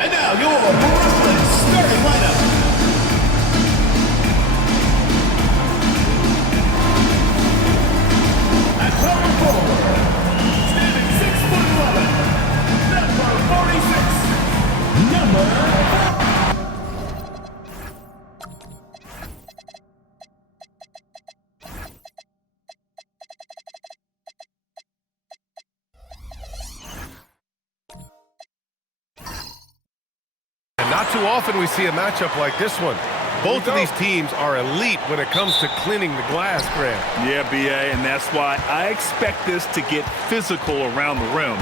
And now your Brooklyn starting lineup. At power forward, standing 6'11", number 46, number 4. Not too often we see a matchup like this one. Both of these teams are elite when it comes to cleaning the glass, Graham. Yeah, B.A., and that's why I expect this to get physical around the rim,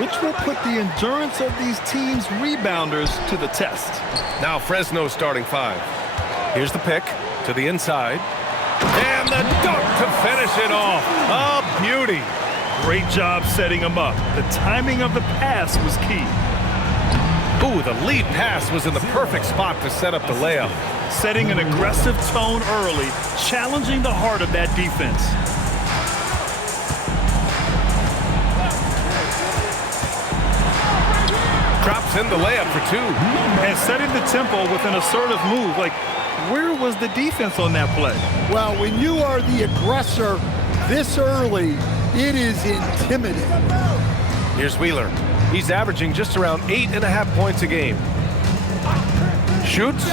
which will put the endurance of these teams' rebounders to the test. Now Fresno starting 5. Here's the pick to the inside. And the dunk to finish it off. A beauty. Great job setting him up. The timing of the pass was key. Ooh, the lead pass was in the perfect spot to set up the layup. Setting an aggressive tone early, challenging the heart of that defense. Drops in the layup for 2. And setting the tempo with an assertive move. Like, where was the defense on that play? Well, when you are the aggressor this early, it is intimidating. Here's Wheeler. He's averaging just around 8.5 points a game. Shoots.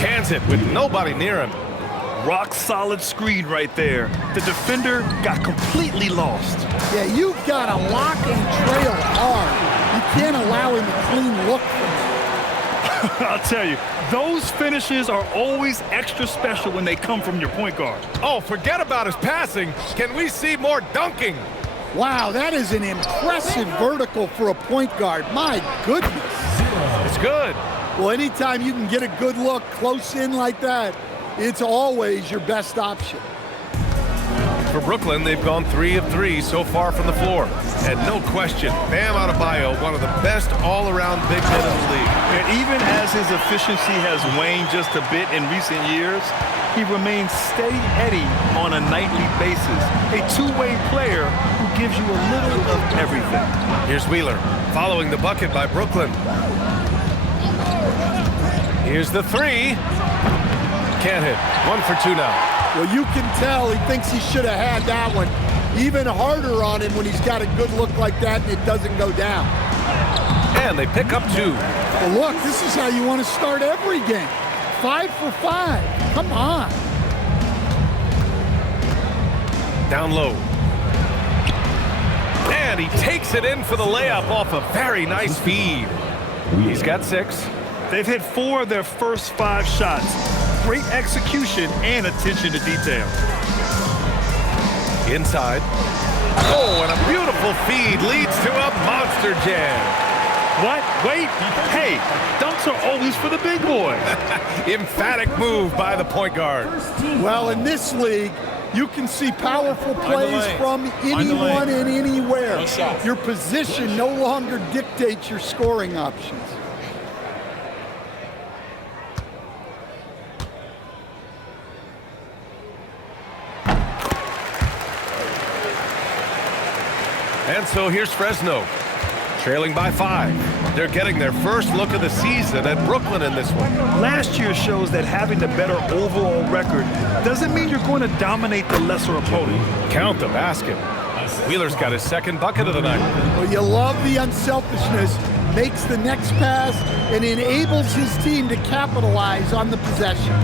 Cans it with nobody near him. Rock solid screen right there. The defender got completely lost. Yeah, you've got to lock and trail hard. You can't allow him a clean look from you. I'll tell you, those finishes are always extra special when they come from your point guard. Oh, forget about his passing. Can we see more dunking? Wow, that is an impressive vertical for a point guard. My goodness. It's good. Well, anytime you can get a good look close in like that, it's always your best option. For Brooklyn, they've gone 3 of 3 so far from the floor. And no question, Bam Adebayo, one of the best all-around big men in the league. And even as his efficiency has waned just a bit in recent years, he remains steady Eddie on a nightly basis. A two-way player who gives you a little of everything. Here's Wheeler, following the bucket by Brooklyn. Here's the 3. Can't hit. 1 for 2 now. Well, you can tell he thinks he should have had that one. Even harder on him when he's got a good look like that and it doesn't go down. And they pick up 2. Well, look, this is how you want to start every game. 5 for 5. Come on. Down low. And he takes it in for the layup off a very nice feed. He's got 6. They've hit 4 of their first 5 shots. Great execution and attention to detail. Inside. Oh, and a beautiful feed leads to a monster jam. What? Wait. Hey, dunks are always for the big boy. Emphatic move by the point guard. Well, in this league, you can see powerful plays from anyone and anywhere. Your position no longer dictates your scoring options. And so here's Fresno, trailing by 5. They're getting their first look of the season at Brooklyn in this one. Last year shows that having the better overall record doesn't mean you're going to dominate the lesser opponent. Count the basket. Wheeler's got his second bucket of the night. Well, you love the unselfishness, makes the next pass, and enables his team to capitalize on the possession.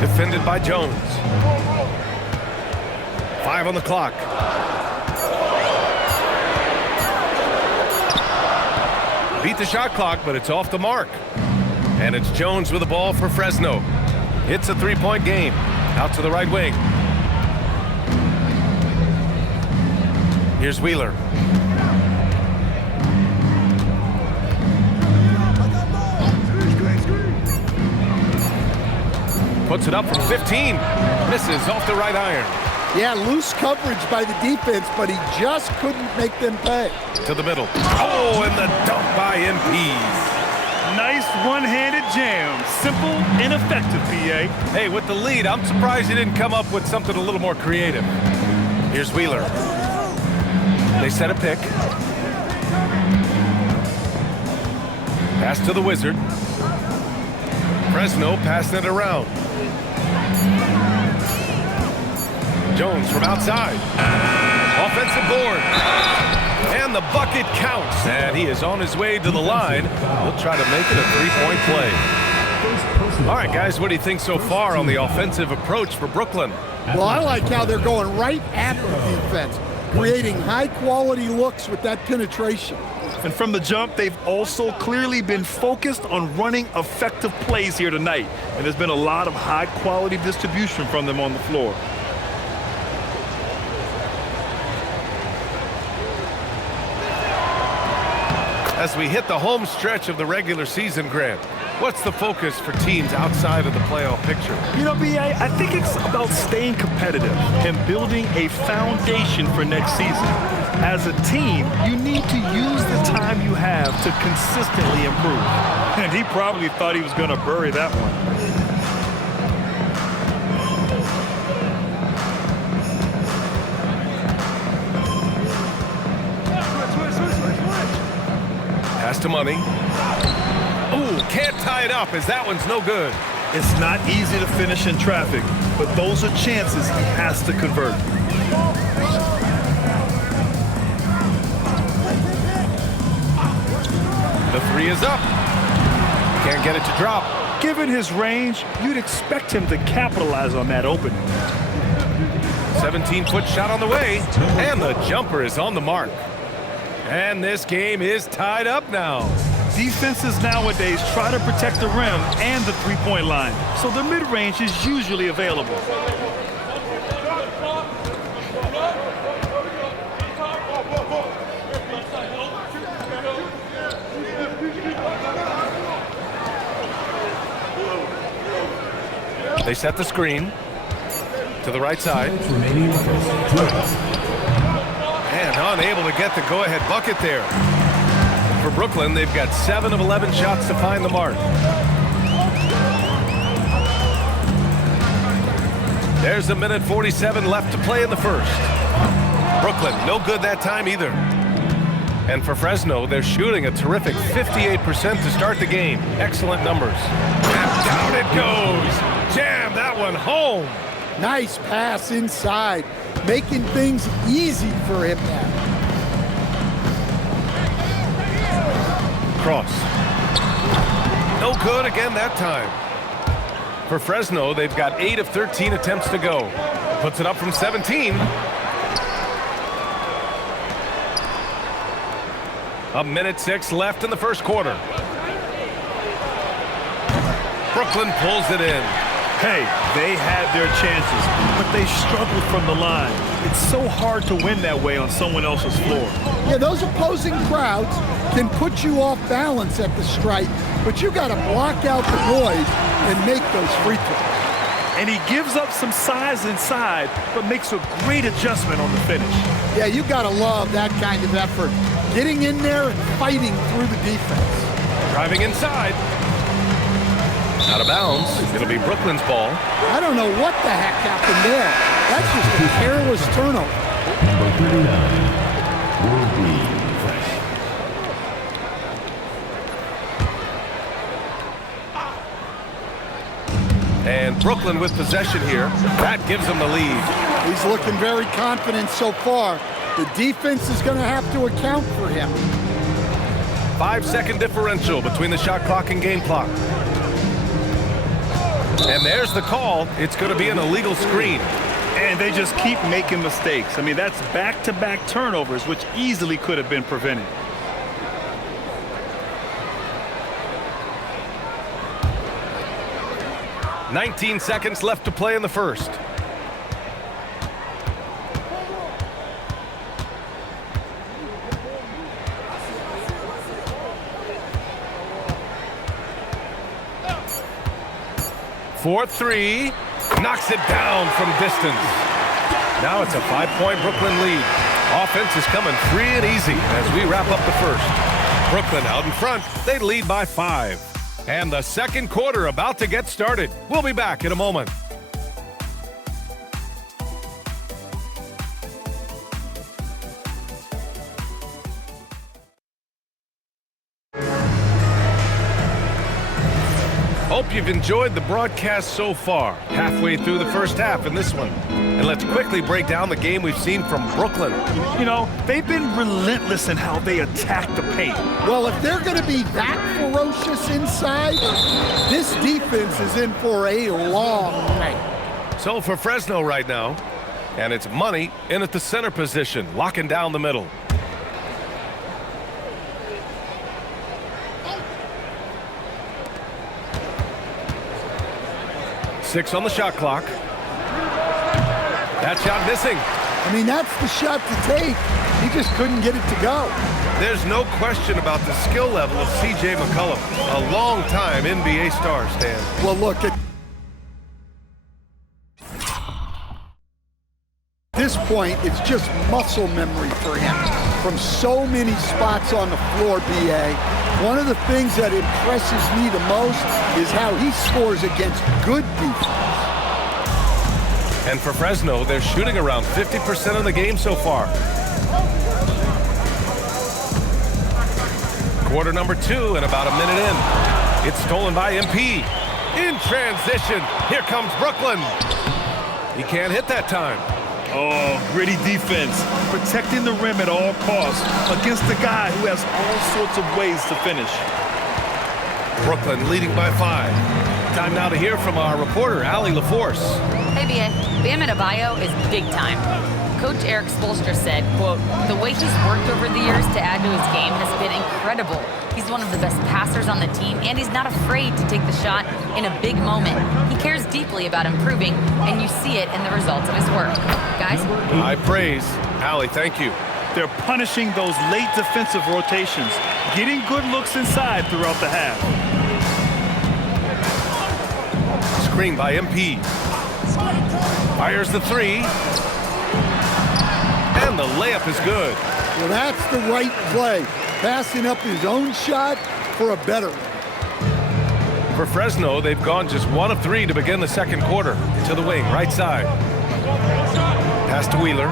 Defended by Jones. 5 on the clock. Beat the shot clock, but it's off the mark. And it's Jones with the ball for Fresno. It's a 3-point game. Out to the right wing. Here's Wheeler. Puts it up from 15. Misses off the right iron. Yeah, loose coverage by the defense, but he just couldn't make them pay. To the middle. Oh, and the dunk by MPs. Nice one-handed jam. Simple and effective, PA. Hey, with the lead, I'm surprised he didn't come up with something a little more creative. Here's Wheeler. They They set a pick. Pass to the Wizard. Fresno passing it around. Jones from outside. Offensive board. And the bucket counts. And he is on his way to the line. He'll try to make it a three-point play. All right, guys, what do you think so far on the offensive approach for Brooklyn? Well, I like how they're going right at the defense, creating high-quality looks with that penetration. And from the jump, they've also clearly been focused on running effective plays here tonight. And there's been a lot of high-quality distribution from them on the floor. As we hit the home stretch of the regular season, Grant, what's the focus for teams outside of the playoff picture? You know, B.A., I think it's about staying competitive and building a foundation for next season. As a team, you need to use the time you have to consistently improve. And he probably thought he was going to bury that one. Pass to Money. Ooh, can't tie it up as that one's no good. It's not easy to finish in traffic, but those are chances he has to convert. The three is up. Can't get it to drop. Given his range, you'd expect him to capitalize on that opening. 17-foot shot on the way, and the jumper is on the mark. And this game is tied up now. Defenses nowadays try to protect the rim and the three-point line, so the mid-range is usually available. They set the screen to the right side. And unable to get the go-ahead bucket there. For Brooklyn, they've got 7 of 11 shots to find the mark. There's a minute 47 left to play in the first. Brooklyn, no good that time either. And for Fresno, they're shooting a terrific 58% to start the game. Excellent numbers. And down it goes. Jam that one home. Nice pass inside, making things easy for him now. Cross. No good again that time. For Fresno, they've got 8 of 13 attempts to go. Puts it up from 17. A minute 6 left in the first quarter. Brooklyn pulls it in. Hey, they had their chances, but they struggled from the line. It's so hard to win that way on someone else's floor. Yeah, those opposing crowds can put you off balance at the stripe, but you got to block out the noise and make those free throws. And he gives up some size inside, but makes a great adjustment on the finish. Yeah, you got to love that kind of effort. Getting in there and fighting through the defense. Driving inside. Out of bounds. It'll be Brooklyn's ball. I don't know what the heck happened there. That's just a careless turnover. Number 39 will be Fresh. And Brooklyn with possession here. That gives them the lead. He's looking very confident so far. The defense is going to have to account for him. 5-second differential between the shot clock and game clock. And there's the call. It's going to be an illegal screen. And they just keep making mistakes. I mean, that's back-to-back turnovers, which easily could have been prevented. "19 seconds left to play in the first. For three, knocks it down from distance. Now it's a 5-point Brooklyn lead. Offense is coming free and easy as we wrap up the first. Brooklyn out in front, they lead by 5. And the second quarter about to get started. We'll be back in a moment. Hope you've enjoyed the broadcast so far. Halfway through the first half in this one. And let's quickly break down the game we've seen from Brooklyn. You know, they've been relentless in how they attack the paint. Well, if they're going to be that ferocious inside, this defense is in for a long night. So for Fresno right now, and it's Money in at the center position, locking down the middle. Six on the shot clock. That shot missing. I mean, that's the shot to take. He just couldn't get it to go. There's no question about the skill level of C.J. McCollum, a long-time NBA star, Stan. Well, look, at this point, it's just muscle memory for him. From so many spots on the floor, B.A., one of the things that impresses me the most is how he scores against good defense. And for Fresno, they're shooting around 50% of the game so far. Quarter number 2 and about a minute in. It's stolen by MP. In transition, here comes Brooklyn. He can't hit that time. Oh, gritty defense, protecting the rim at all costs against a guy who has all sorts of ways to finish. Brooklyn leading by 5. Time now to hear from our reporter, Allie LaForce. Hey, B.A. Bam Adebayo is big time. Coach Eric Spoelstra said, quote, "The way he's worked over the years to add to his game has been incredible. He's one of the best passers on the team, and he's not afraid to take the shot in a big moment. He cares deeply about improving, and you see it in the results of his work." Guys? High praise. Allie, thank you. They're punishing those late defensive rotations, getting good looks inside throughout the half. Screen by MP. Fires the 3. And the layup is good. Well, that's the right play. Passing up his own shot for a better one. For Fresno, they've gone just 1 of 3 to begin the second quarter. To the wing, right side. Pass to Wheeler.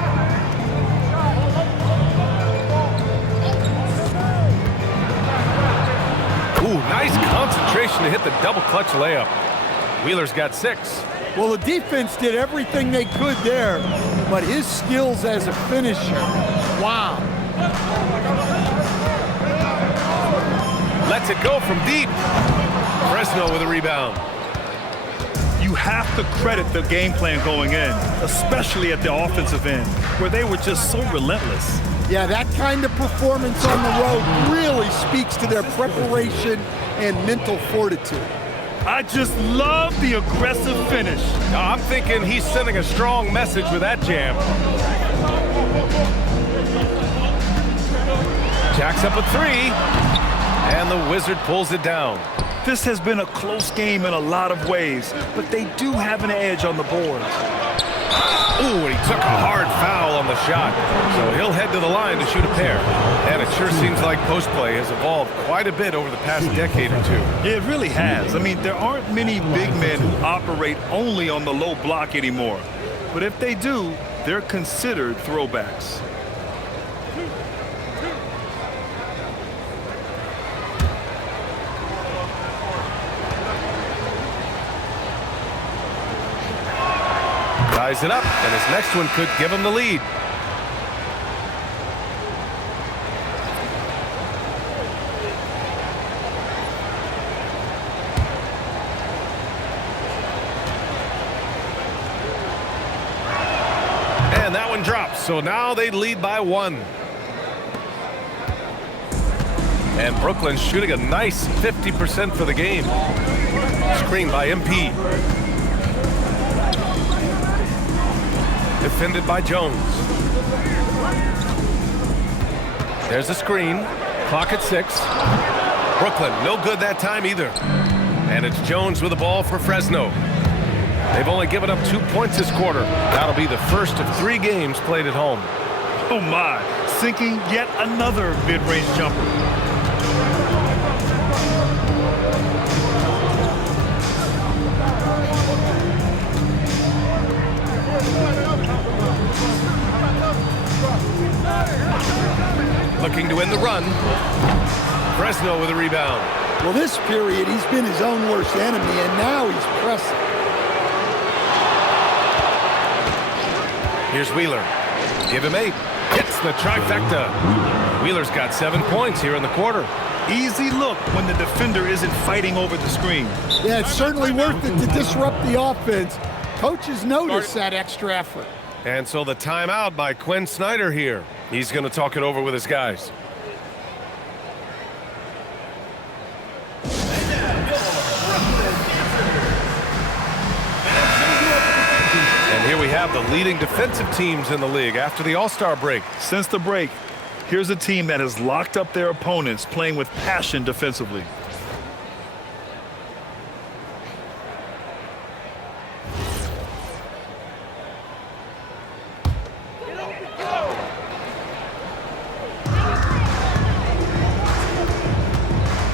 Ooh, nice concentration to hit the double clutch layup. Wheeler's got 6. Well, the defense did everything they could there, but his skills as a finisher, wow. Lets it go from deep. Fresno with a rebound. You have to credit the game plan going in, especially at the offensive end, where they were just so relentless. Yeah, that kind of performance on the road really speaks to their preparation and mental fortitude. I just love the aggressive finish. I'm thinking he's sending a strong message with that jam. Jacks up a 3, and the Wizard pulls it down. This has been a close game in a lot of ways, but they do have an edge on the board. Ooh, and he took a hard foul on the shot. So he'll head to the line to shoot a pair. And it sure seems like post play has evolved quite a bit over the past decade or two. It really has. I mean, there aren't many big men who operate only on the low block anymore. But if they do, they're considered throwbacks. Ties it up, and his next one could give him the lead. And that one drops, so now they lead by 1. And Brooklyn's shooting a nice 50% for the game. Screen by MP. Defended by Jones. There's a screen. Clock at 6. Brooklyn, no good that time either. And it's Jones with the ball for Fresno. They've only given up 2 points this quarter. That'll be the first of 3 games played at home. Oh my, sinking yet another mid-range jumper. Looking to win the run. Fresno with a rebound. Well, this period, he's been his own worst enemy, and now he's pressing. Here's Wheeler. Give him 8. Hits the trifecta. Wheeler's got 7 points here in the quarter. Easy look when the defender isn't fighting over the screen. Yeah, it's certainly worth it to disrupt the offense. Coaches notice that extra effort. And so the timeout by Quinn Snyder here. He's going to talk it over with his guys. And here we have the leading defensive teams in the league after the All-Star break. Since the break, here's a team that has locked up their opponents, playing with passion defensively.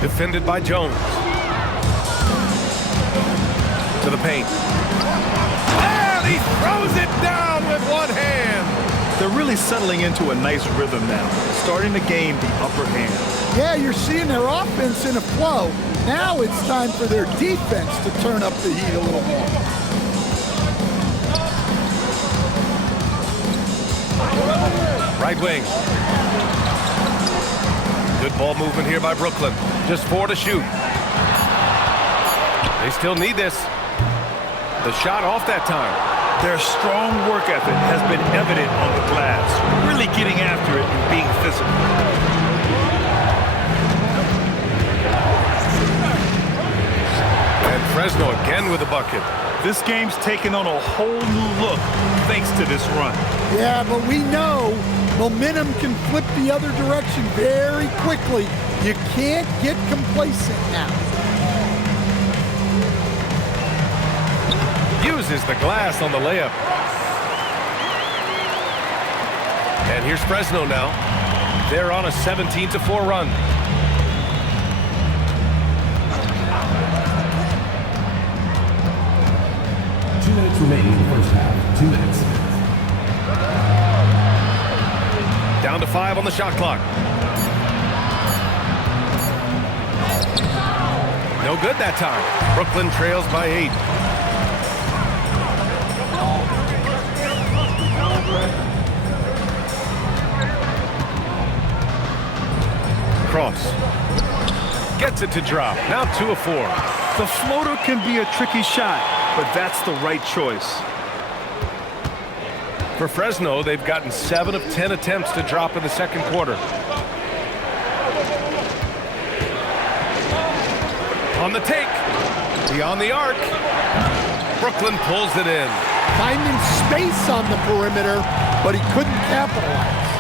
Defended by Jones. To the paint. And he throws it down with one hand. They're really settling into a nice rhythm now, starting to gain the upper hand. Yeah, you're seeing their offense in a flow. Now it's time for their defense to turn up the heat a little more. Right wing. Good ball movement here by Brooklyn. Just 4 to shoot. They still need this. The shot off that time. Their strong work ethic has been evident on the glass, really getting after it and being physical. And Fresno again with a bucket. This game's taken on a whole new look thanks to this run. Yeah, but we know momentum can flip the other direction very quickly. You can't get complacent now. Uses the glass on the layup. And here's Fresno now. They're on a 17-4 run. Two minutes remaining in the first half. 2 minutes. Down to 5 on the shot clock. No good that time. Brooklyn trails by 8. Cross. Gets it to drop. Now 2 of 4. The floater can be a tricky shot, but that's the right choice. For Fresno, they've gotten 7 of 10 attempts to drop in the second quarter. On the take. Beyond the arc. Brooklyn pulls it in. Finding space on the perimeter, but he couldn't capitalize.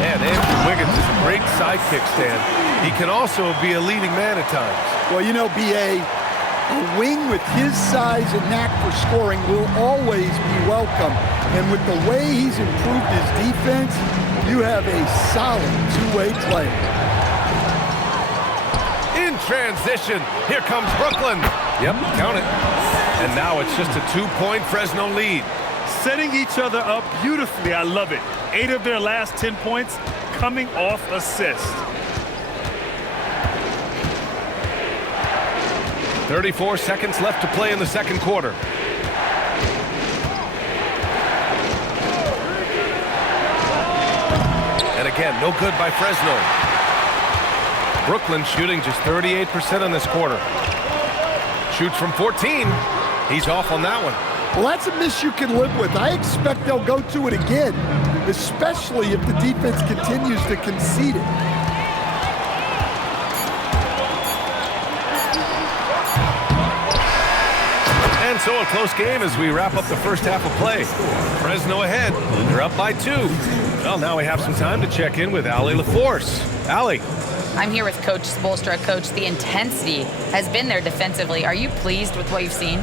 And Andrew Wiggins is a great sidekick, Stan. He can also be a leading man at times. Well, you know, B.A., a wing with his size and knack for scoring will always be welcome. And with the way he's improved his defense, you have a solid two-way player. In transition, here comes Brooklyn. Yep, count it. And now it's just a 2-point Fresno lead. Setting each other up beautifully, I love it. 8 of their last 10 points coming off assists. 34 seconds left to play in the second quarter. And again, no good by Fresno. Brooklyn shooting just 38% in this quarter. Shoots from 14. He's off on that one. Well, that's a miss you can live with. I expect they'll go to it again, especially if the defense continues to concede it. And so a close game as we wrap up the first half of play. Fresno ahead. They're up by 2. Well, now we have some time to check in with Allie LaForce. Allie. I'm here with Coach Spoelstra. Coach, the intensity has been there defensively. Are you pleased with what you've seen?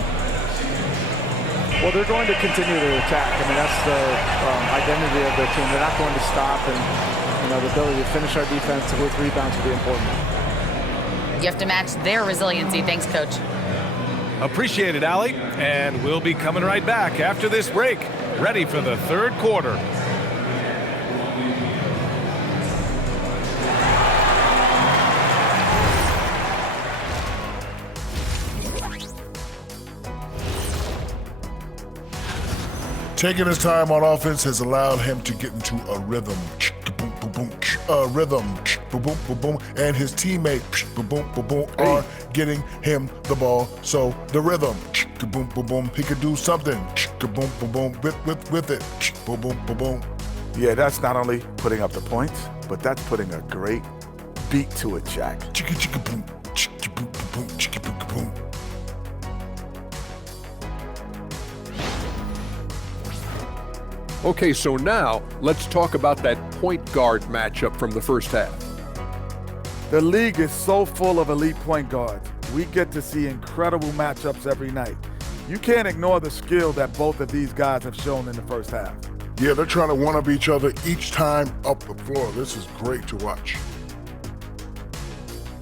Well, they're going to continue to attack. I mean, that's the identity of their team. They're not going to stop, and the ability to finish our defense with rebounds will be important. You have to match their resiliency. Thanks, Coach. Appreciate it, Allie. And we'll be coming right back after this break, ready for the third quarter. Taking his time on offense has allowed him to get into a rhythm. And his teammate are getting him the ball. So the rhythm, he could do something with it. Yeah, that's not only putting up the points, but that's putting a great beat to it, Jack. Okay, so now let's talk about that point guard matchup from the first half. The league is so full of elite point guards. We get to see incredible matchups every night. You can't ignore the skill that both of these guys have shown in the first half. Yeah, they're trying to one-up each other each time up the floor. This is great to watch.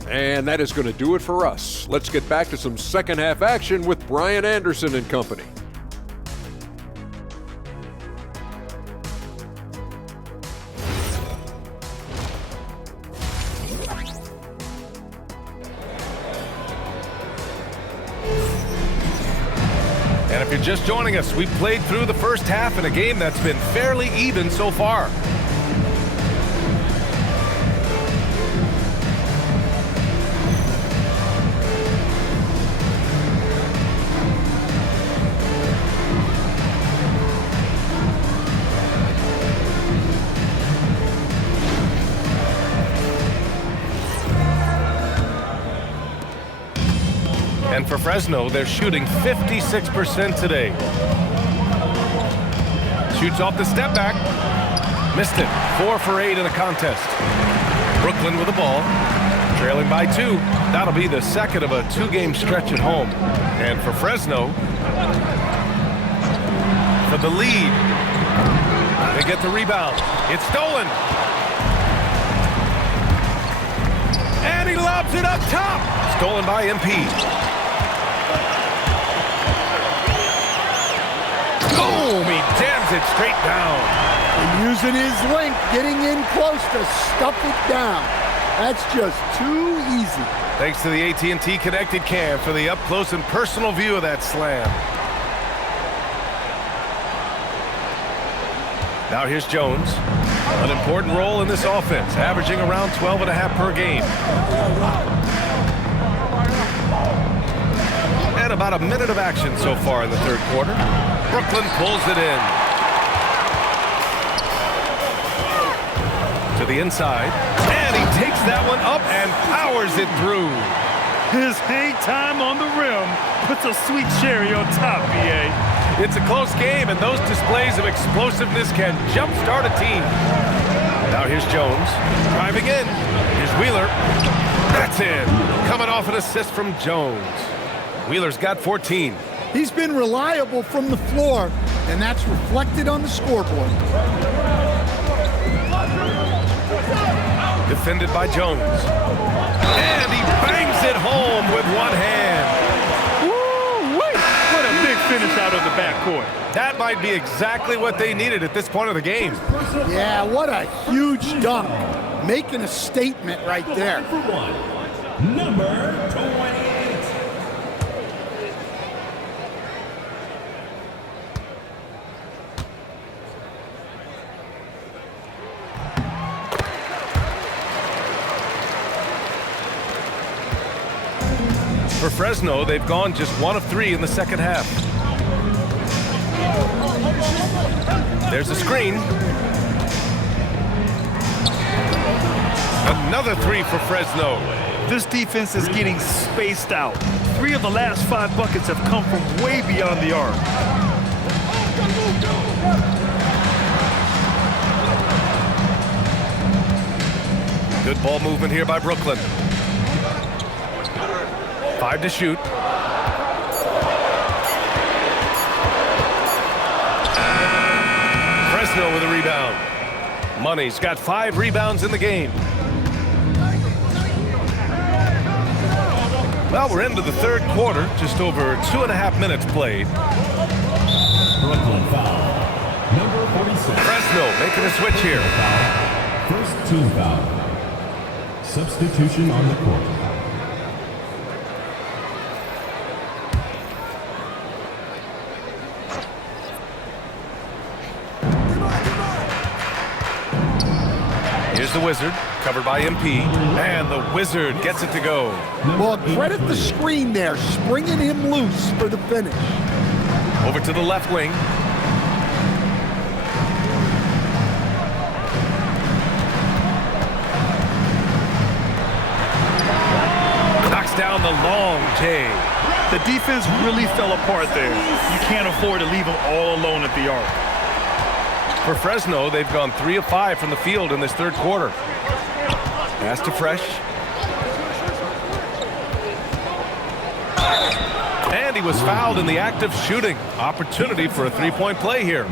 And that is going to do it for us. Let's get back to some second half action with Brian Anderson and company. And if you're just joining us, we played through the first half in a game that's been fairly even so far. And for Fresno, they're shooting 56% today. Shoots off the step back. Missed it. 4 for 8 in the contest. Brooklyn with the ball. Trailing by 2. That'll be the second of a 2-game stretch at home. And for Fresno, for the lead, they get the rebound. It's stolen. And he lobs it up top. Stolen by MP. Boom! He jams it straight down. And using his length, getting in close to stuff it down. That's just too easy. Thanks to the AT&T Connected Cam for the up-close and personal view of that slam. Now here's Jones. An important role in this offense, averaging around 12.5 per game. And about a minute of action so far in the third quarter. Brooklyn pulls it in. To the inside. And he takes that one up and powers it through. His hang time on the rim puts a sweet cherry on top, BA. It's a close game, and those displays of explosiveness can jumpstart a team. Now here's Jones. Driving in. Here's Wheeler. That's in. Coming off an assist from Jones. Wheeler's got 14. He's been reliable from the floor, and that's reflected on the scoreboard. Defended by Jones. And he bangs it home with one hand. Woo-wee! What a big finish out of the backcourt. That might be exactly what they needed at this point of the game. Yeah, what a huge dunk. Making a statement right there. Number 28. For Fresno, they've gone just 1 of 3 in the second half. There's a screen. Another 3 for Fresno. This defense is getting spaced out. 3 of the last 5 buckets have come from way beyond the arc. Good ball movement here by Brooklyn. 5 to shoot. Fresno with a rebound. Money's got 5 rebounds in the game. Well, we're into the third quarter, just over 2.5 minutes played. Brooklyn foul. Number 46. Fresno making a switch here. First team foul. Substitution on the court. the Wizard, covered by MP, and the Wizard gets it to go. Well, credit the screen there, springing him loose for the finish. Over to the left wing. Knocks down the long J. The defense really fell apart there. You can't afford to leave them all alone at the arc. For Fresno, they've gone 3 of 5 from the field in this third quarter. Pass to Fresh. And he was fouled in the act of shooting. Opportunity for a three-point play here.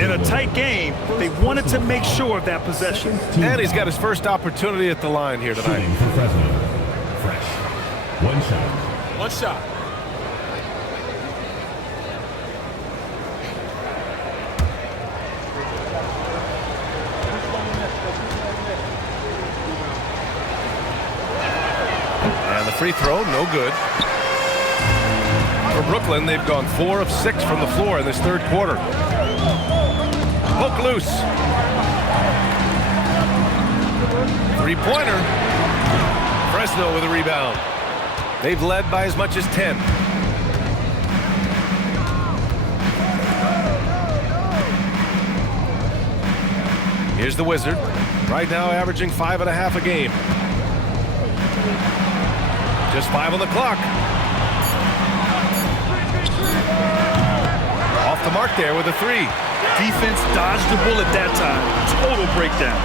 In a tight game, they wanted to make sure of that possession. And he's got his first opportunity at the line here tonight. Shooting for Fresno. Fresh. One shot. One shot. And the free throw, no good. For Brooklyn, they've gone 4 of 6 from the floor in this third quarter. Poke loose. Three-pointer. Fresno with a rebound. They've led by as much as 10. Here's the Wizard. Right now averaging 5.5 a game. Just 5 on the clock. Off the mark there with a 3. Defense dodged the bullet that time. Total breakdown.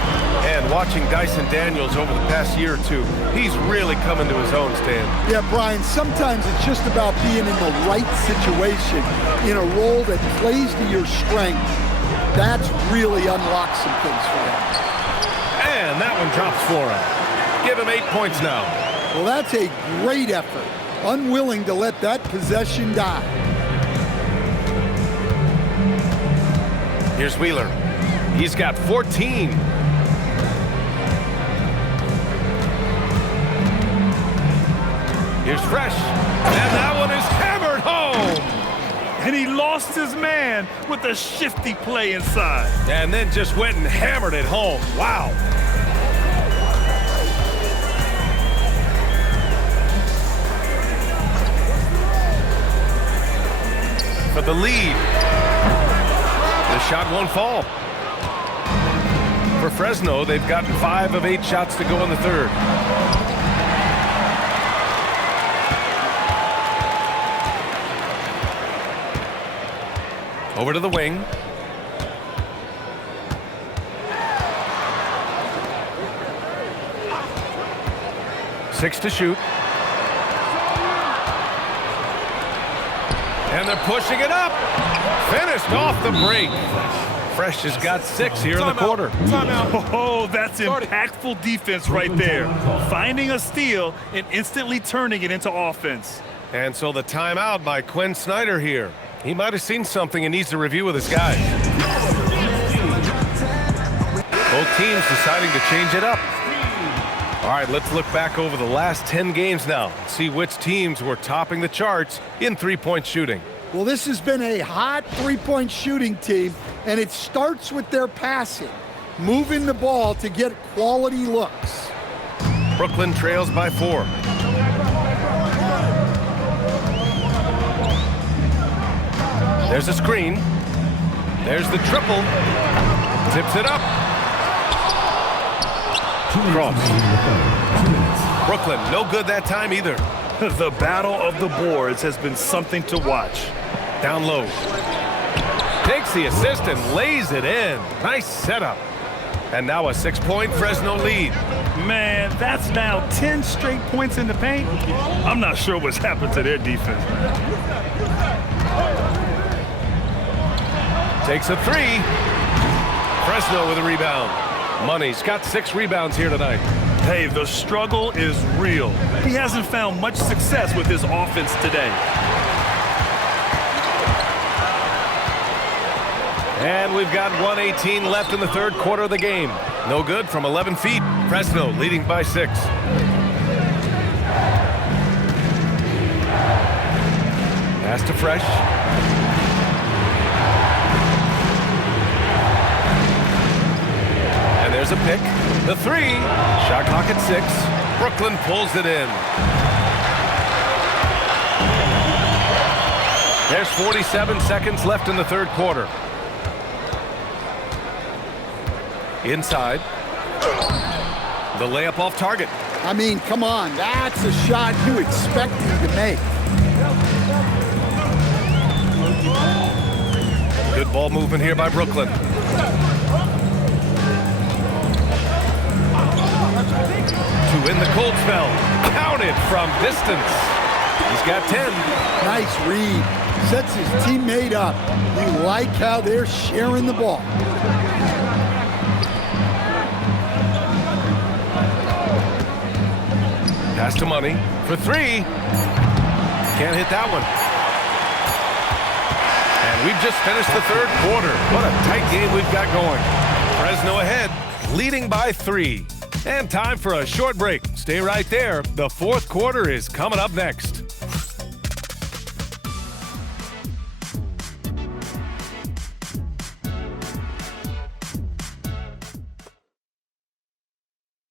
And watching Dyson Daniels over the past year or two, he's really coming to his own, Stan. Yeah, Brian, sometimes it's just about being in the right situation, in a role that plays to your strength. That's really unlocked some things for him. And that one drops for him. Give him 8 points now. Well, that's a great effort. Unwilling to let that possession die. Here's Wheeler. He's got 14. Here's Fresh. And that one is hammered home. And he lost his man with a shifty play inside. And then just went and hammered it home. Wow. For the lead. The shot won't fall. For Fresno, they've gotten 5 of 8 shots to go in the third. Over to the wing. Six to shoot. And they're pushing it up. Finished off the break. Fresh has got 6 here in the quarter. Oh, that's impactful defense right there. Finding a steal and instantly turning it into offense. And so the timeout by Quinn Snyder here. He might have seen something and needs to review with his guys. Both teams deciding to change it up. All right, let's look back over the last 10 games now. See which teams were topping the charts in three-point shooting. Well, this has been a hot three-point shooting team, and it starts with their passing, moving the ball to get quality looks. Brooklyn trails by 4. There's a screen. There's the triple. Tips it up. Cross. Brooklyn, no good that time either. The battle of the boards has been something to watch. Down low. Takes the assist and lays it in. Nice setup. And now a 6-point Fresno lead. Man, that's now 10 straight points in the paint. I'm not sure what's happened to their defense. Takes a 3. Fresno with a rebound. Money's got 6 rebounds here tonight. Hey, the struggle is real. He hasn't found much success with his offense today. And we've got 1:18 left in the third quarter of the game. No good from 11 feet. Fresno leading by 6. Pass to Fresh. And there's a pick. The three. Shot clock at 6. Brooklyn pulls it in. There's 47 seconds left in the third quarter. Inside. The layup off target. I mean, come on. That's a shot you expect him to make. Good ball movement here by Brooklyn. Two in the cold spell. Counted from distance. He's got 10. Nice read. Sets his teammate up. You like how they're sharing the ball. Pass to Money for 3. Can't hit that one. And we've just finished the third quarter. What a tight game we've got going. Fresno ahead, leading by 3. And time for a short break. Stay right there. The fourth quarter is coming up next.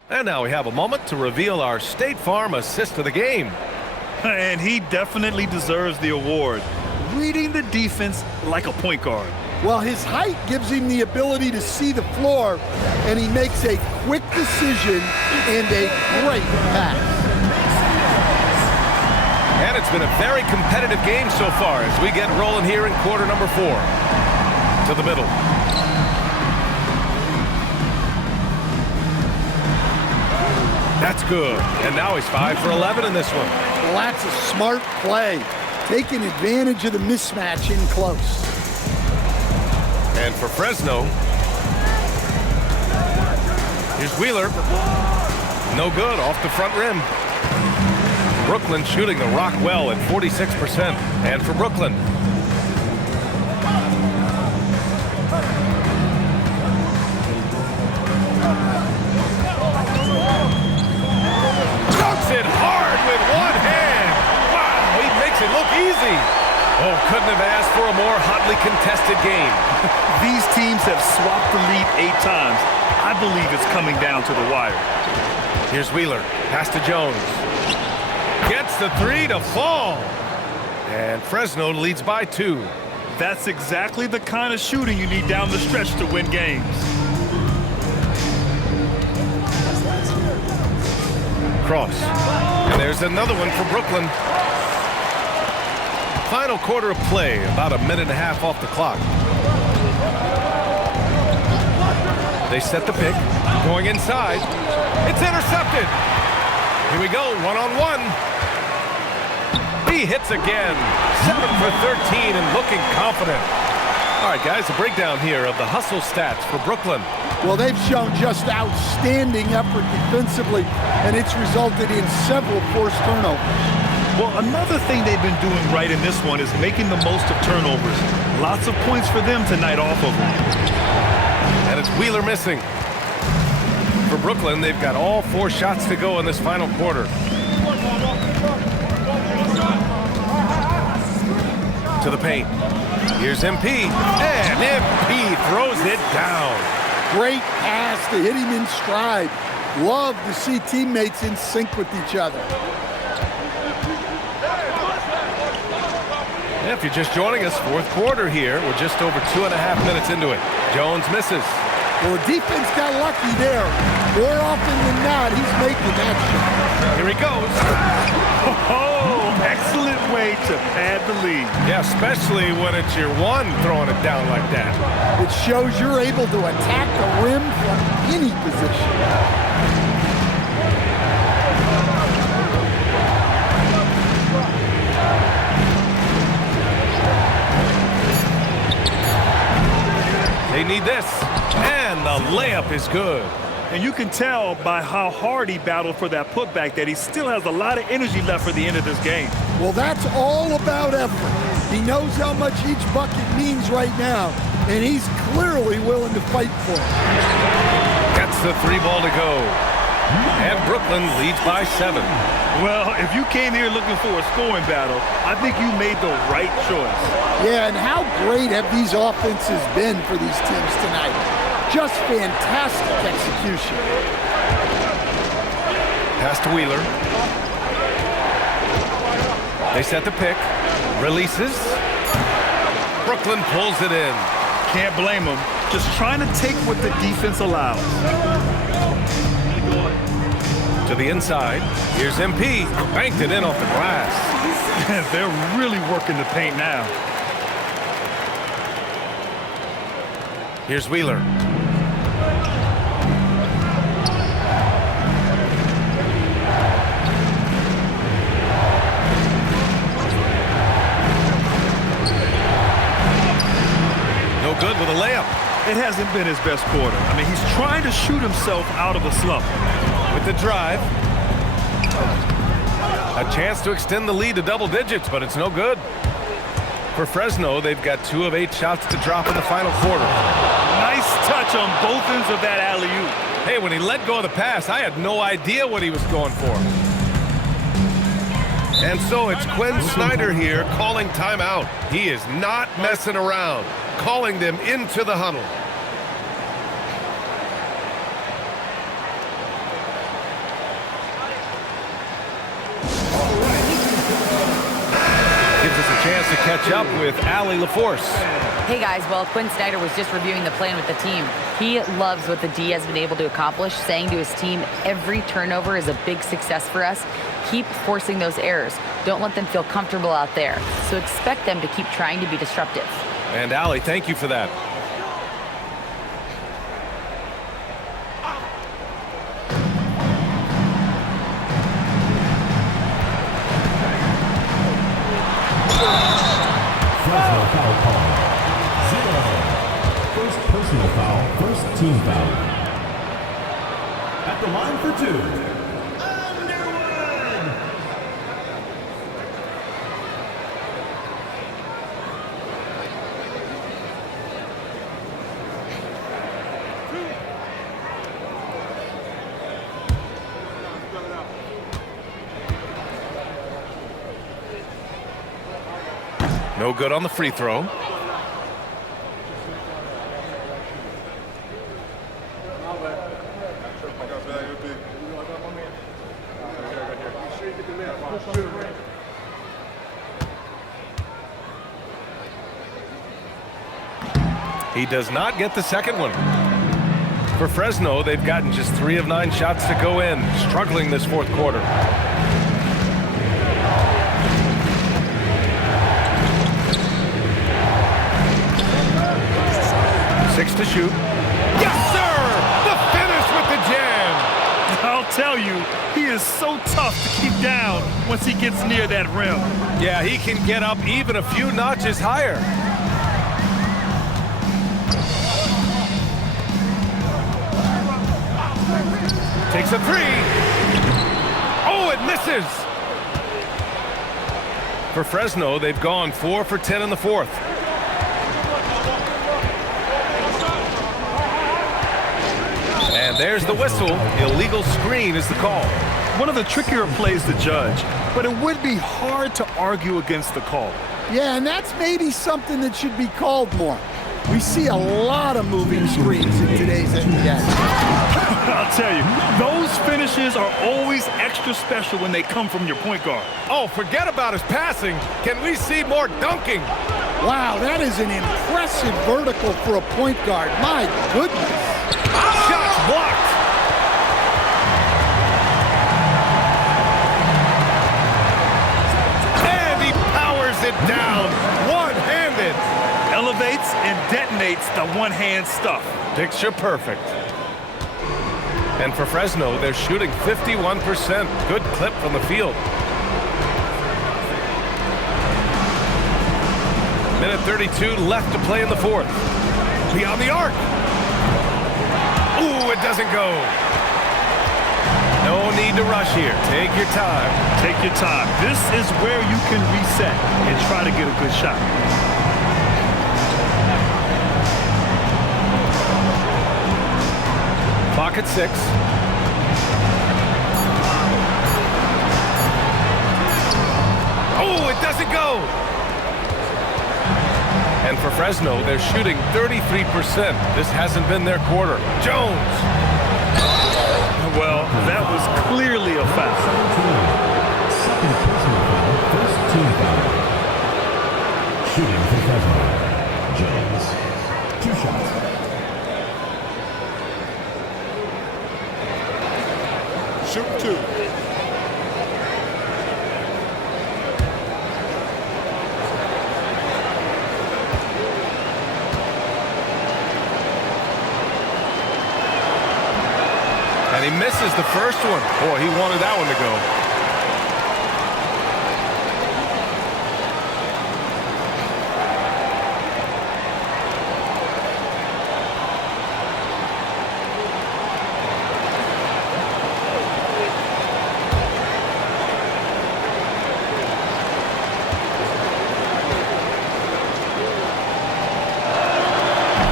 And now we have a moment to reveal our State Farm assist of the game. And he definitely deserves the award. Reading the defense like a point guard. Well, his height gives him the ability to see the floor, and he makes a quick decision and a great pass. And it's been a very competitive game so far as we get rolling here in quarter number 4. To the middle. That's good. And now he's 5 for 11 in this one. Well, that's a smart play. Taking advantage of the mismatch in close. And for Fresno, here's Wheeler. No good, off the front rim. Brooklyn shooting the rock well at 46%. And for Brooklyn. Dunks it hard with one hand. Wow, he makes it look easy. Oh, couldn't have asked for a more hotly contested game. These teams have swapped the lead 8 times. I believe it's coming down to the wire. Here's Wheeler. Pass to Jones. Gets the 3 to fall. And Fresno leads by 2. That's exactly the kind of shooting you need down the stretch to win games. Cross. And there's another one for Brooklyn. Final quarter of play, about a minute and a half off the clock. They set the pick, going inside. It's intercepted. Here we go, one-on-one. He hits again. 7 for 13 and looking confident. All right, guys, a breakdown here of the hustle stats for Brooklyn. Well, they've shown just outstanding effort defensively, and it's resulted in several forced turnovers. Well, another thing they've been doing right in this one is making the most of turnovers. Lots of points for them tonight off of them. And it's Wheeler missing. For Brooklyn, they've got all 4 shots to go in this final quarter. To the paint. Here's MP. And MP throws it down. Great pass to hit him in stride. Love to see teammates in sync with each other. If you're just joining us, fourth quarter here. We're just over 2.5 minutes into it. Jones misses. Well, the defense got lucky there. More often than not, he's making that shot. Here he goes. Oh, excellent way to pad the lead. Yeah, especially when it's your one throwing it down like that. It shows you're able to attack the rim from any position. They need this, and the layup is good. And you can tell by how hard he battled for that putback that he still has a lot of energy left for the end of this game. Well, that's all about effort. He knows how much each bucket means right now, and he's clearly willing to fight for it. Gets the 3 ball to go. And Brooklyn leads by 7. Well, if you came here looking for a scoring battle, I think you made the right choice. Yeah, and how great have these offenses been for these teams tonight? Just fantastic execution. Pass to Wheeler. They set the pick. Releases. Brooklyn pulls it in. Can't blame him. Just trying to take what the defense allows. To the inside. Here's MP. Banked it in off the glass. They're really working the paint now. Here's Wheeler. No good with a layup. It hasn't been his best quarter. I mean, he's trying to shoot himself out of a slump. With the drive. A chance to extend the lead to double digits, but it's no good. For Fresno, they've got 2 of 8 shots to drop in the final quarter. Nice touch on both ends of that alley-oop. Hey, when he let go of the pass, I had no idea what he was going for. And so it's Quinn Snyder here calling timeout. He is not messing around, calling them into the huddle. Gives us a chance to catch up with Allie LaForce. Hey guys, well, Quinn Snyder was just reviewing the plan with the team. He loves what the D has been able to accomplish, saying to his team, every turnover is a big success for us. Keep forcing those errors. Don't let them feel comfortable out there. So expect them to keep trying to be disruptive. And Allie, thank you for that. Fresno foul call. 0. First personal foul, first team foul. At the line for 2. No good on the free throw. He does not get the second one. For Fresno, they've gotten just 3 of 9 shots to go in, struggling this fourth quarter. 6 to shoot. Yes, sir! The finish with the jam! I'll tell you, he is so tough to keep down once he gets near that rim. Yeah, he can get up even a few notches higher. Takes a 3. Oh, it misses! For Fresno, they've gone 4 for 10 in the fourth. And there's the whistle. Illegal screen is the call. One of the trickier plays to judge, but it would be hard to argue against the call. Yeah, and that's maybe something that should be called more. We see a lot of moving screens in today's NBA. I'll tell you, those finishes are always extra special when they come from your point guard. Oh, forget about his passing. Can we see more dunking? Wow, that is an impressive vertical for a point guard. My goodness. Shots blocked. And he powers it down, one-handed. Elevates and detonates the one-hand stuff. Picture perfect. And for Fresno, they're shooting 51%. Good clip from the field. Minute 32 left to play in the fourth. Beyond the arc. Ooh, it doesn't go. No need to rush here. Take your time. Take your time. This is where you can reset and try to get a good shot. Clock at 6. Oh, it doesn't go. And for Fresno, they're shooting 33%. This hasn't been their quarter. Jones. Well, that was clearly a foul. 17. Second personal foul, first team foul. Shooting for Fresno. Jones. 2 shots. Shoot 2. And he misses the first one. Boy, he wanted that one to go.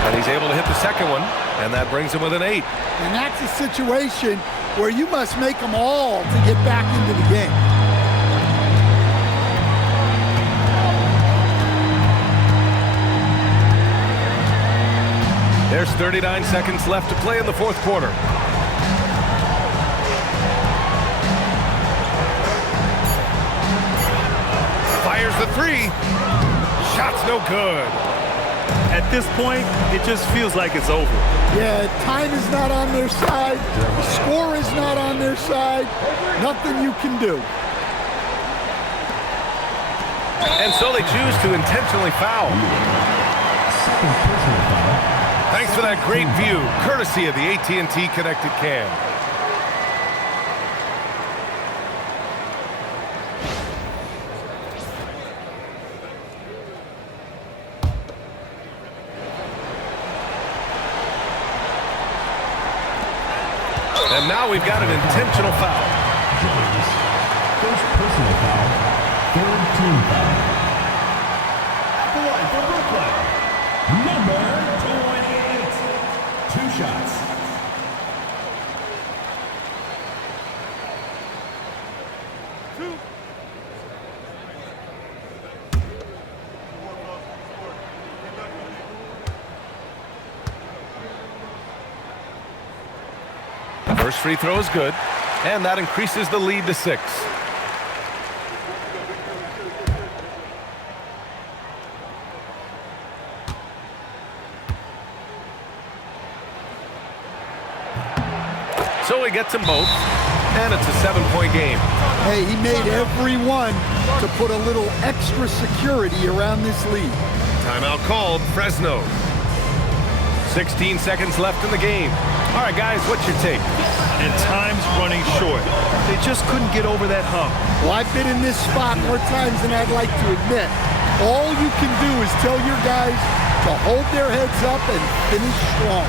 And he's able to hit the second one, and that brings him with an 8. And that's a situation where you must make them all to get back into the game. There's 39 seconds left to play in the fourth quarter. Fires the 3. Shot's no good. At this point, it just feels like it's over. Yeah, time is not on their side. The score is not on their side. Nothing you can do. And so they choose to intentionally foul. Second personal foul. Thanks for that great view, courtesy of the AT&T Connected Cam. And now we've got an intentional foul. Jones. First personal foul, third team foul. At the line for Brooklyn, number 28. 2 shots. First free throw is good, and that increases the lead to 6. So he gets them both, and it's a 7-point game. Hey, he made every one to put a little extra security around this lead. Timeout called, Fresno. 16 seconds left in the game. All right, guys, what's your take? And time's running short. They just couldn't get over that hump. Well, I've been in this spot more times than I'd like to admit. All you can do is tell your guys to hold their heads up and finish strong.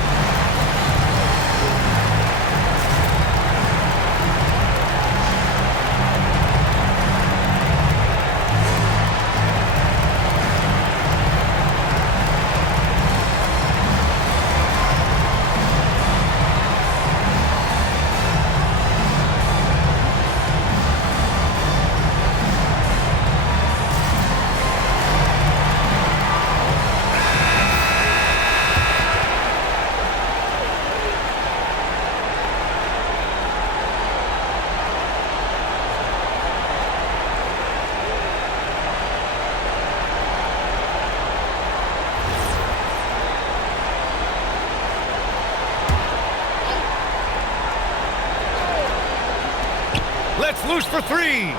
Let's loose for 3.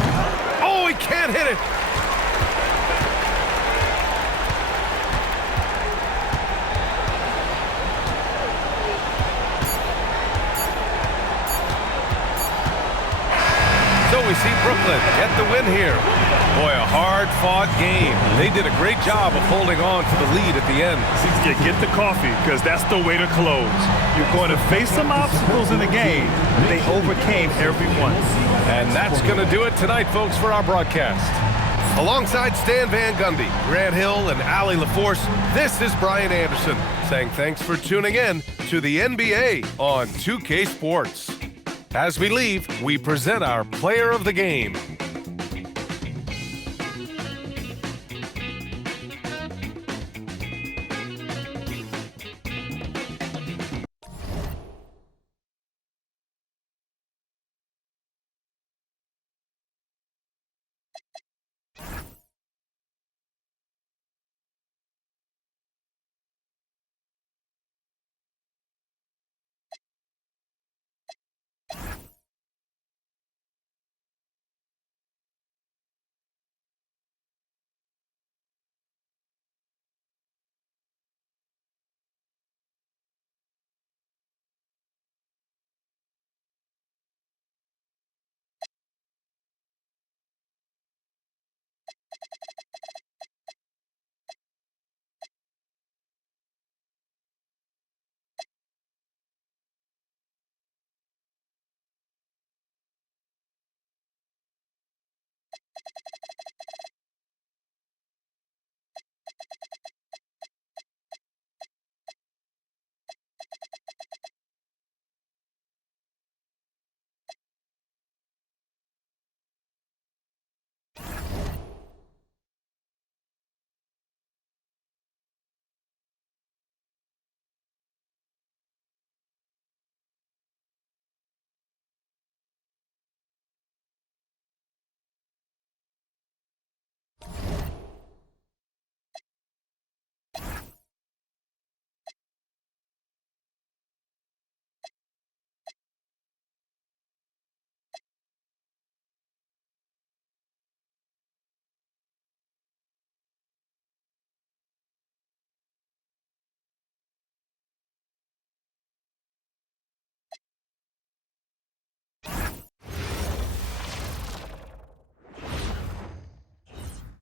Oh, he can't hit it. So we see Brooklyn get the win here. Boy, a hard-fought game. They did a great job of holding on to the lead at the end. Yeah, get the coffee, because that's the way to close. You're going to face some obstacles in the game. They overcame every one. And that's going to do it tonight, folks, for our broadcast. Alongside Stan Van Gundy, Grant Hill, and Allie LaForce, this is Brian Anderson saying thanks for tuning in to the NBA on 2K Sports. As we leave, we present our player of the game.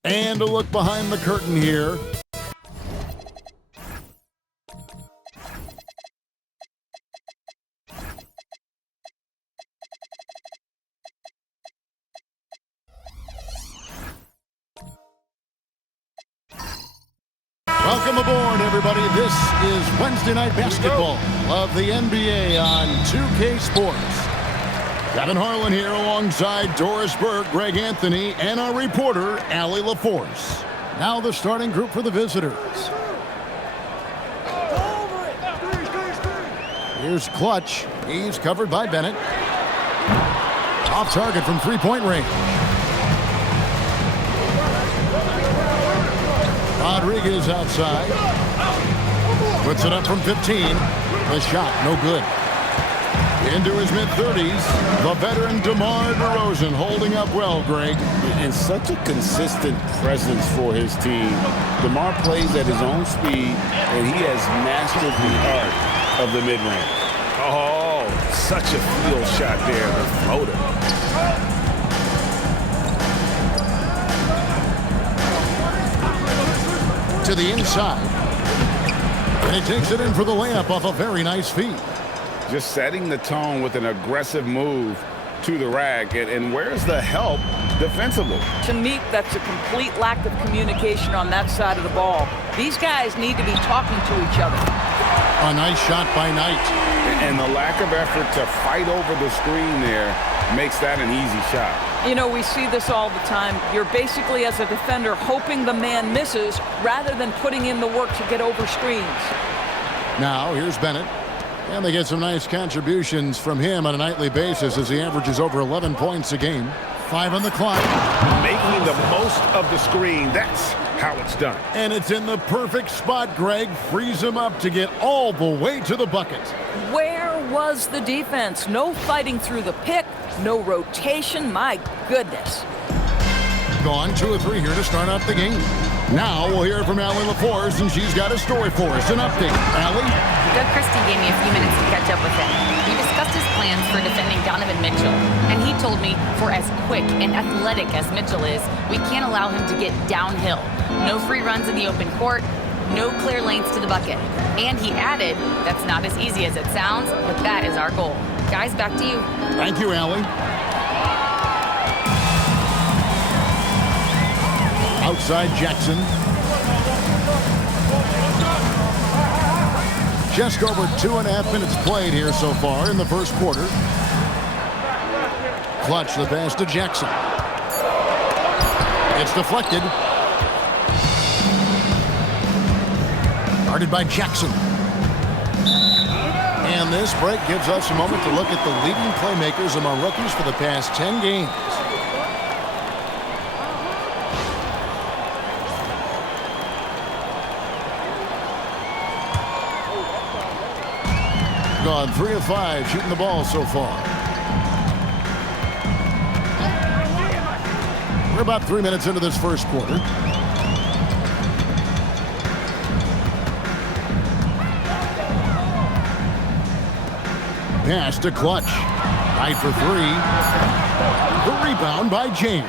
And a look behind the curtain here. Welcome aboard, everybody. This is Wednesday Night Basketball of the NBA on 2K Sports. Kevin Harlan here alongside Doris Burke, Greg Anthony, and our reporter, Allie LaForce. Now the starting group for the visitors. Here's Clutch. He's covered by Bennett. Off target from three-point range. Rodriguez outside. Puts it up from 15. The shot, no good. Into his mid-30s, the veteran DeMar DeRozan holding up well, Greg. And such a consistent presence for his team. DeMar plays at his own speed, and he has mastered the art of the mid-range. Oh, such a field shot there, the floater. To the inside. And he takes it in for the layup off a very nice feed. Just setting the tone with an aggressive move to the rack. And where's the help defensively? To me, that's a complete lack of communication on that side of the ball. These guys need to be talking to each other. A nice shot by Knight. And the lack of effort to fight over the screen there makes that an easy shot. You know, we see this all the time. You're basically, as a defender, hoping the man misses rather than putting in the work to get over screens. Now, here's Bennett. And they get some nice contributions from him on a nightly basis as he averages over 11 points a game. 5 on the clock. Making the most of the screen. That's how it's done. And it's in the perfect spot, Greg. Frees him up to get all the way to the bucket. Where was the defense? No fighting through the pick, no rotation. My goodness. Gone 2 or 3 here to start out the game. Now we'll hear from Allie LaForce, and she's got a story for us. An update. Allie? Doug Christie gave me a few minutes to catch up with him. We discussed his plans for defending Donovan Mitchell, and he told me for as quick and athletic as Mitchell is, we can't allow him to get downhill. No free runs in the open court, no clear lanes to the bucket. And he added, that's not as easy as it sounds, but that is our goal. Guys, back to you. Thank you, Allie. Outside Jackson. Just over 2.5 minutes played here so far in the first quarter. Clutch the pass to Jackson. It's deflected. Guarded by Jackson. And this break gives us a moment to look at the leading playmakers among rookies for the past 10 games. Gone 3 of 5 shooting the ball so far. We're about 3 minutes into this first quarter. Pass to Clutch. Tight for 3. The rebound by James.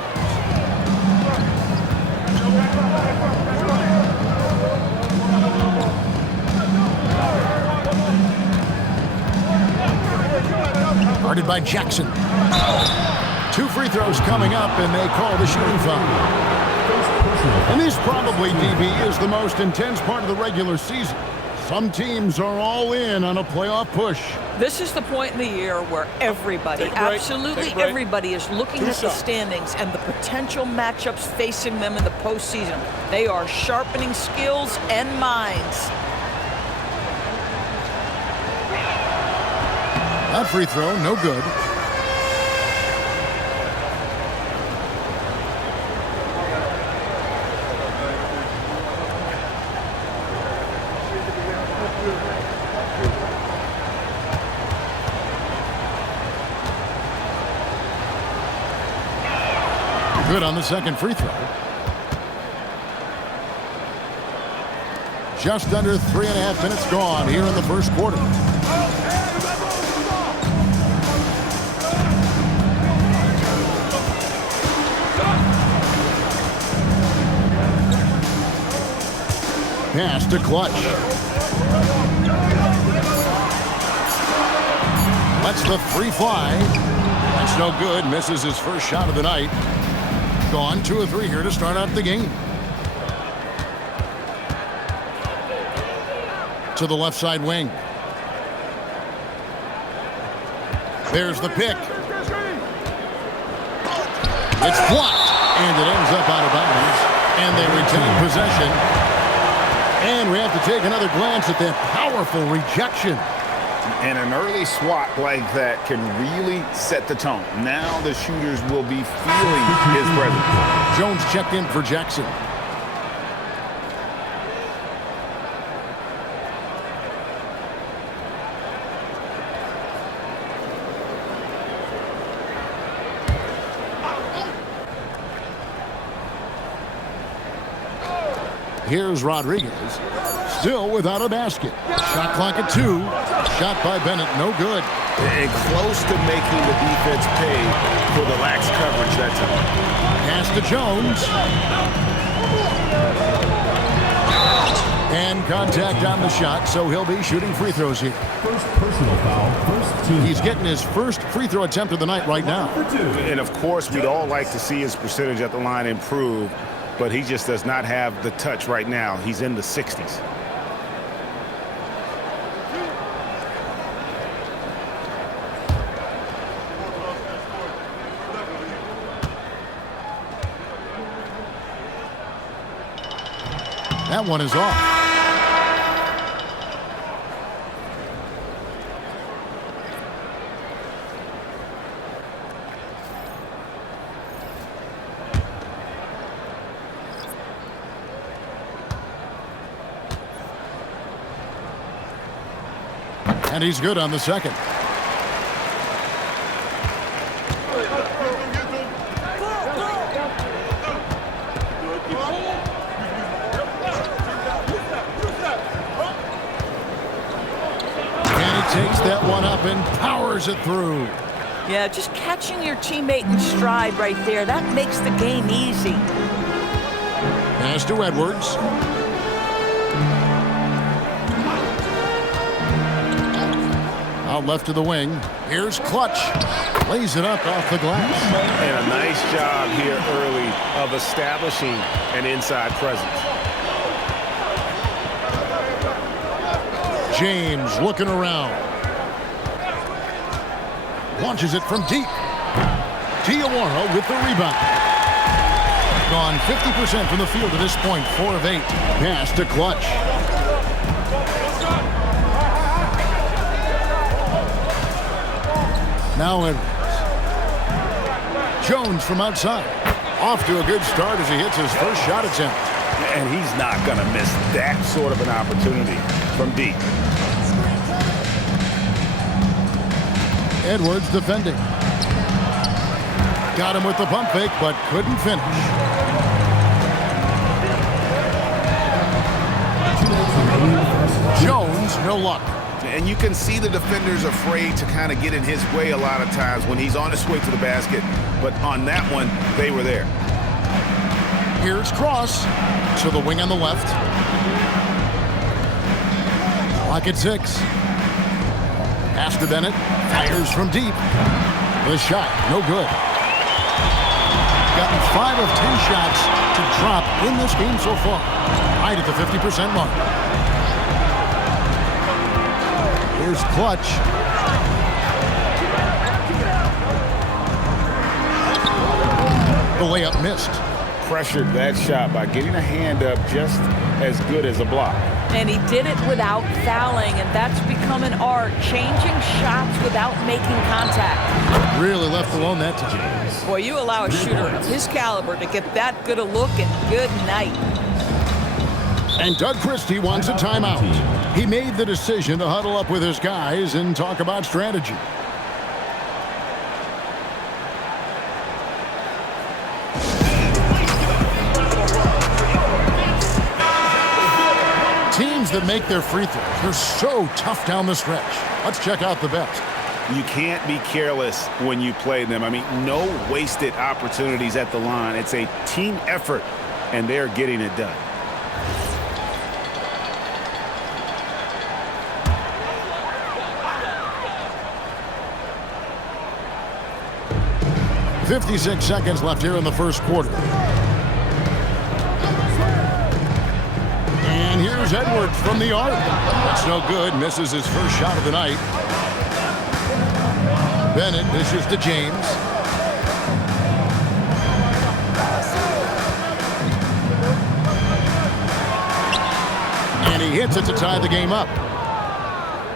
Guarded by Jackson. 2 free throws coming up, and they call the shooting foul. And this probably, DB, is the most intense part of the regular season. Some teams are all in on a playoff push. This is the point in the year where everybody, absolutely everybody, is looking at the standings and the potential matchups facing them in the postseason. They are sharpening skills and minds. That free throw, no good. Good on the second free throw. Just under 3.5 minutes gone here in the first quarter. Pass to Clutch. Lets the three fly. That's no good. Misses his first shot of the night. Gone 2 of 3 here to start out the game. To the left side wing. There's the pick. It's blocked, and it ends up out of bounds, and they retain possession. And we have to take another glance at that powerful rejection. And an early swat like that can really set the tone. Now the shooters will be feeling his presence. Jones checked in for Jackson. Here's Rodriguez, still without a basket. Shot clock at 2. Shot by Bennett, no good. And close to making the defense pay for the lax coverage that time. Pass to Jones. And contact on the shot, so he'll be shooting free throws here. First personal foul, first team. He's getting his first free throw attempt of the night right now. And of course, we'd all like to see his percentage at the line improve, but he just does not have the touch right now. He's in the 60s. That one is off. And he's good on the second. Takes that one up and powers it through. Yeah, just catching your teammate in stride right there, that makes the game easy. Pass to Edwards. Out left to the wing. Here's Clutch. Lays it up off the glass. And a nice job here early of establishing an inside presence. James looking around. Launches it from deep. Diawara with the rebound. Gone 50% from the field to this point, 4 of 8. Pass to Clutch. Now Edwards. Jones from outside. Off to a good start as he hits his first shot attempt. And he's not going to miss that sort of an opportunity from deep. Edwards defending. Got him with the pump fake, but couldn't finish. Jones, no luck. And you can see the defenders afraid to kind of get in his way a lot of times when he's on his way to the basket. But on that one, they were there. Here's Cross to the wing on the left. Clock at 6. Pass to Bennett. Fires from deep. The shot, no good. Gotten 5 of 10 shots to drop in this game so far. Right at the 50% mark. Here's Clutch. The layup missed. Pressured that shot by getting a hand up just as good as a block. And he did it without fouling, and that's become an art, changing shots without making contact. Really left alone that time. Boy, you allow a shooter of his caliber to get that good a look, and good night. And Doug Christie wants a timeout. He made the decision to huddle up with his guys and talk about strategy. Teams that make their free throws, they're so tough down the stretch. Let's check out the best. You can't be careless when you play them. I mean, no wasted opportunities at the line. It's a team effort, and they're getting it done. 56 seconds left here in the first quarter. And here's Edwards from the arc. That's no good. Misses his first shot of the night. Bennett dishes to James. And he hits it to tie the game up.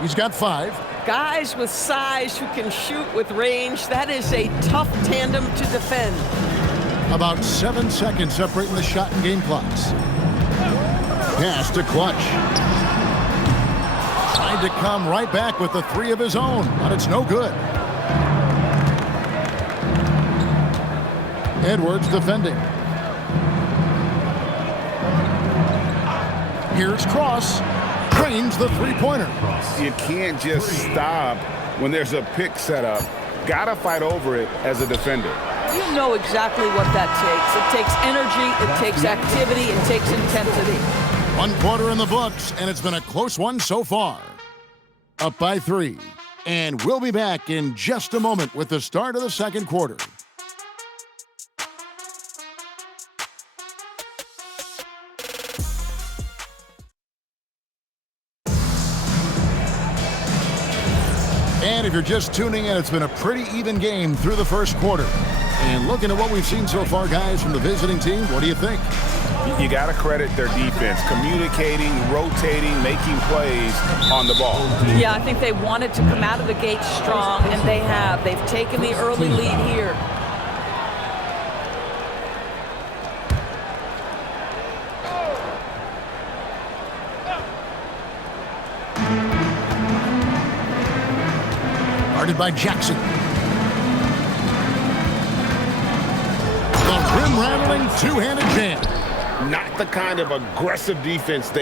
He's got 5. Guys with size who can shoot with range, that is a tough tandem to defend. About 7 seconds separating the shot and game clocks. Pass to Clutch. Tried to come right back with the 3 of his own, but it's no good. Edwards defending. Here's Cross. Drains the three-pointer. You can't just stop when there's a pick set up. Gotta fight over it as a defender. You know exactly what that takes. It takes energy, it takes activity, it takes intensity. 1 quarter in the books, and it's been a close one so far. Up by 3. And we'll be back in just a moment with the start of the second quarter. And if you're just tuning in, it's been a pretty even game through the first quarter. And looking at what we've seen so far, guys, from the visiting team, what do you think? You got to credit their defense, communicating, rotating, making plays on the ball. Yeah, I think they wanted to come out of the gate strong, and they have. They've taken the early lead here. Guarded by Jackson. The rim-rattling two-handed jam. Not the kind of aggressive defense they